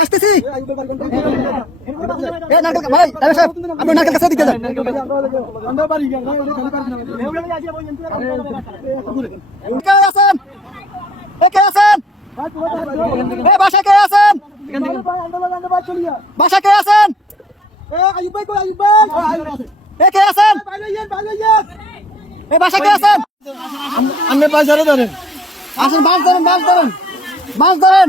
আসতেছি। ভাই ড্রাইভার সাহেব আপনি নারকেল কাছে দিকে যান। কে আছেন? আছেন? এ বাসা কে আছেন? বাসা কে আছেন? এ কে আছেন? এ বাসা কে আছেন? আপনি পয়সারে ধরেন। আসেন মাছ ধরেন মাছ ধরেন। মাছ ধরেন।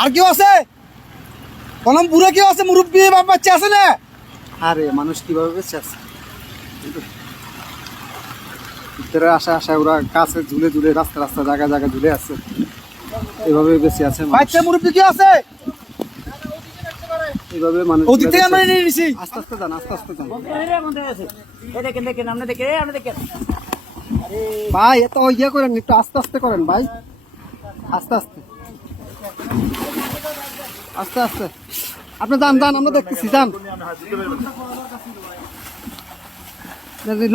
আর কেউ আছে? কলম পুরো কেউ আছে? মুরব্বী বাপ বাচ্চা আছে না? আরে মানুষ কীভাবে বেঁচে আছে? ভিতরে আসা আসা ওরা কাছে ঝুলে ঝুলে রাস্তা রাস্তা জায়গা জায়গা ঝুলে আছে। এভাবে বেঁচে আছে। বাচ্চা মুরব্বী কেউ আছে? এভাবে মানুষ ওদিক থেকে আমরা নিয়ে নিছি। আস্তে আস্তে যান আস্তে আস্তে যান। দেখেন দেখেন আপনি দেখেন আপনি দেখেন ভাই এত ইয়ে করেন একটু আস্তে আস্তে করেন ভাই। আস্তে আস্তে। আস্তে আস্তে। আপনি যান যান, আমরা দেখতেছি, যান।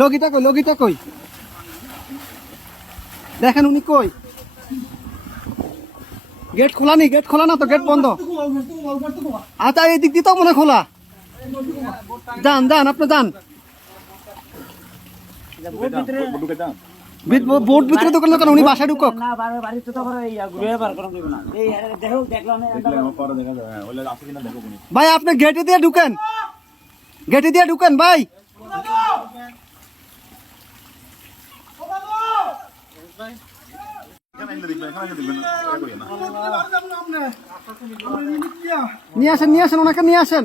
লগিটা কই লগিটা কই? দেখেন উনি কই। গেট খোলা নি? গেট খোলা না তো? গেট বন্ধ। আচ্ছা এই দিক দিয়ে তো মনে খোলা। যান যান, আপনি যান। বিট- বোট ভিতরে দোকান দোকান উনি বাসায় ঢুকক। না বাড়ি বাড়িতে তো করে ইয়া ঘুরে বার করা দেব না এই আরে দেখো দেখলাম ভাই আপনি গেটে দিয়ে ঢুকেন। গেটে দিয়ে ঢুকেন ভাই। নিয়ে আসেন নিয়ে আসেন ওনাকে নিয়ে আসেন।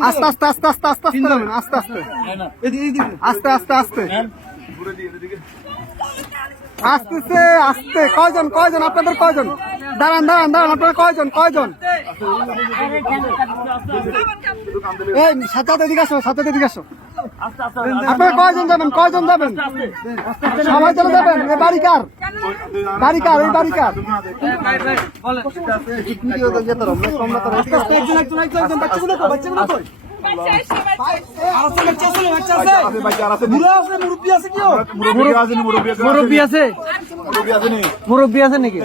আস্তে আস্তে আস্তে আস্তে আস্তে আস্তে আস্তে আস্তে আস্তে আস্তে আস্তে আসতেছে আসতে কয়জন কয়জন আপনাদের কয়জন দাঁড়ান দাঁড়ান দাঁড়ান আপনারা কয়জন কয়জন এই সাথে আসো, সাথে এদিকে আসো। আপনারা কয়জন যাবেন কয়জন যাবেন সবাই চলে যাবেন? এ বাড়ি কার বাড়ি কার এই বাড়ি কার মুরব্বী আছে নাকি?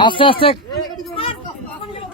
আস্তে আস্তে।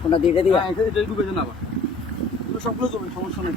কোনটা দিয়ে দিয়ে ঢুকে যান আবার সবগুলো চলবে সমস্যা নেই